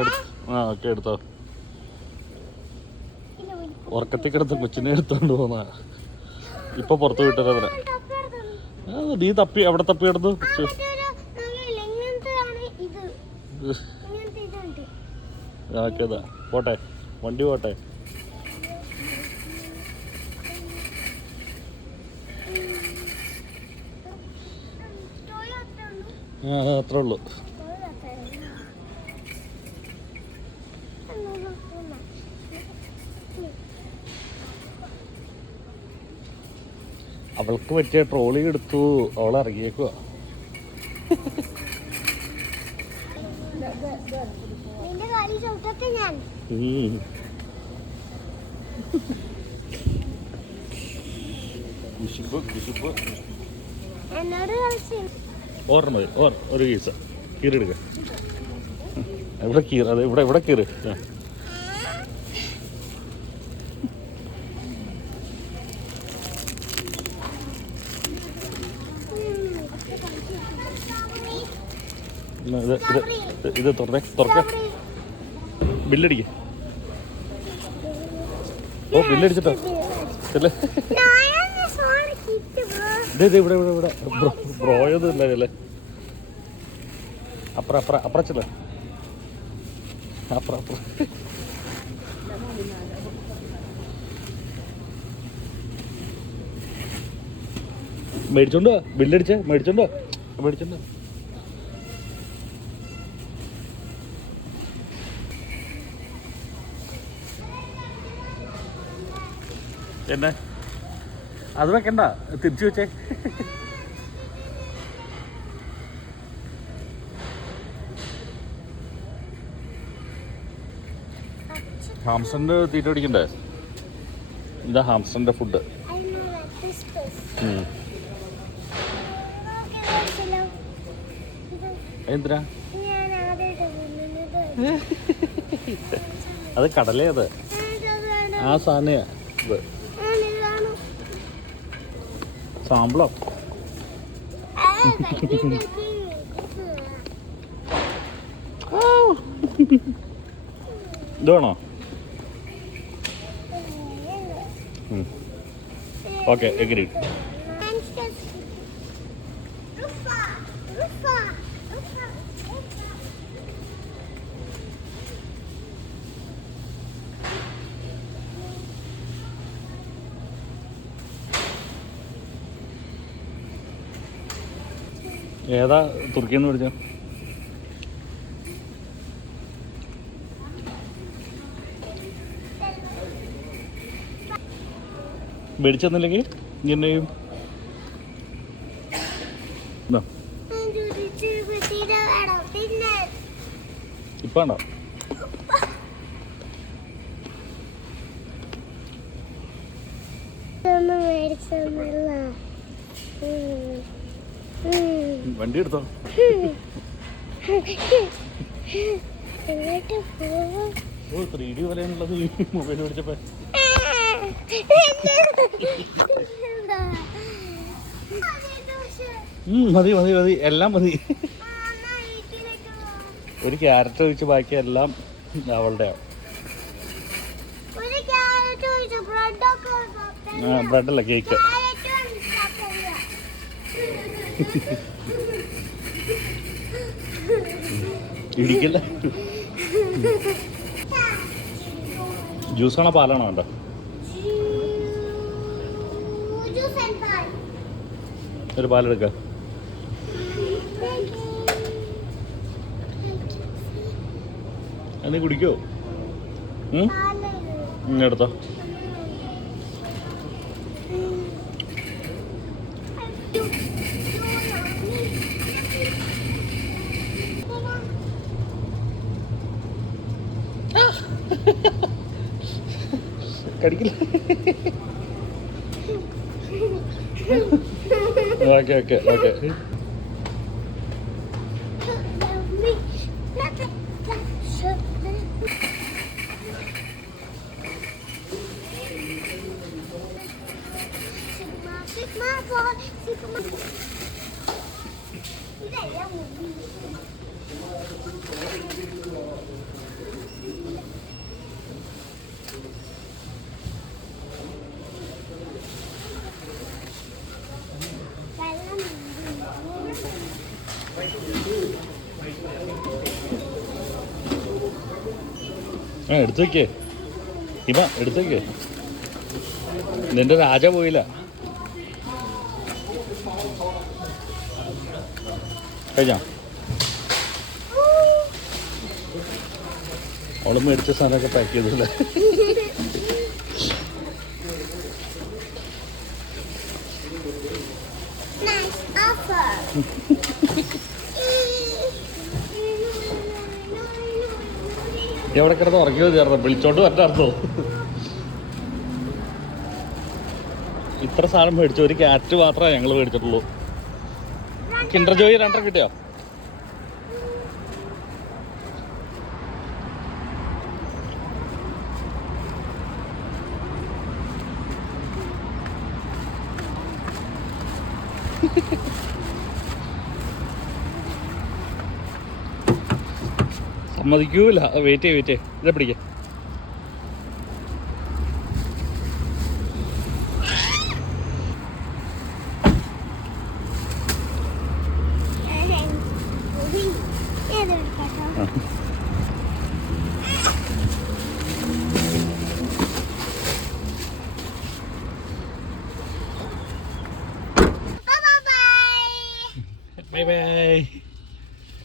എടുത്ത്. ആ ഒക്കെ എടുത്തോ. ഉറക്കത്തിൽ കിടന്ന് കൊച്ചിനെ എടുത്തോണ്ട് പോന്ന. ഇപ്പൊ പുറത്ത് വിട്ടത് നീ തപ്പി എവിടെ തപ്പി ഇതാ പോട്ടെ വണ്ടി പോട്ടെ. ആ, അത്രേ ഉള്ളൂ. അവൾക്ക് പറ്റിയ ട്രോളി എടുത്തു. അവൾ ഇറങ്ങിയേക്കുക ഓർമ്മ മതി ഓർ ഒരു കീസ. കീറിടുക ഇവിടെ കീറ അതെ ഇവിടെ ഇവിടെ കീറ്. ആ. ഇത് ഇത് ഇത് തുറന്നേ തുറക്ക. ബില്ലടിക്ക. ഓ ബില്ലടിച്ചിട്ടോ. ഇതേ ഇവിടെ ഇവിടെ ഇവിടെ. ബ്രോ ബ്രോയൊന്നും ഇല്ല അല്ലേ അപ്പുറം അപ്പുറം അപ്പുറച്ചില്ല അപ്പുറം അപ്പുറം. മേടിച്ചോണ്ടോ ബില്ലടിച്ചേ മേടിച്ചോണ്ടോ മേടിച്ചോണ്ടോ എന്നെ? അത് വെക്കണ്ട തിരിച്ചു വെച്ചേ. ഹാംസന്റെ തീറ്റ അടിക്കണ്ടേ ഇതാ ഹാംസന്റെ ഫുഡ് എന്തിനാ അത് കടലേ അത്. ആ സാധനയാ ഇത്. സാമ്പിളോ? ഇതാണോ ഓക്കെ എഗ്രി ഏതാ തുർക്കിന്ന് മേടിച്ച മേടിച്ചെന്നില്ലെങ്കിൽ ഇങ്ങനെ ഇപ്പൊ ഉണ്ടോ. വണ്ടി എടുത്തോ? ഓ ത്രീ ഡി വിലയാണുള്ളത്. മൊബൈൽ? ഉം, മതി മതി മതി. എല്ലാം മതി. ഒരു ക്യാരറ്റ് ഒഴിച്ച് ബാക്കി എല്ലാം അവളുടെ ഒരു ക്യാരറ്റ് ഒഴിച്ച് ബ്രെഡൊക്കെ ബ്രെഡല്ല കേക്ക്. ഇടിക്കല്ല? ജ്യൂസാണോ പാലാണോ വേണ്ട ഒരു പാലെടുക്ക. നീ കുടിക്കോ? ഉം? Thank എടുത്തോ. കടിക്കില്ല okay okay okay Thank you. ആ എടുത്തു വെക്കേ. ഹിമ എടുത്തു വെക്കേ. നിന്റെ രാജ പോയില്ല. കഴിഞ്ഞോ? അവൾ മേടിച്ച സാധനമൊക്കെ പാക്ക് ചെയ്തല്ലേ? Nice offer. എവിടെ കിടന്ന് ഉറങ്ങിയോ ചേർന്ന്? വിളിച്ചോണ്ട് പറ്റാർത്തോ ഇത്ര സാധനം മേടിച്ചു. ഒരു ക്യാറ്റ് മാത്രമേ ഞങ്ങൾ മേടിച്ചിട്ടുള്ളൂ. കിണ്ടർ ജോയി രണ്ടര കിട്ടിയോ? സമ്മതിക്കൂല വെയിറ്റ് ചെയ്യ് വെയിറ്റ് ചെയ്യ്. ഇതെ പിടിക്കേ?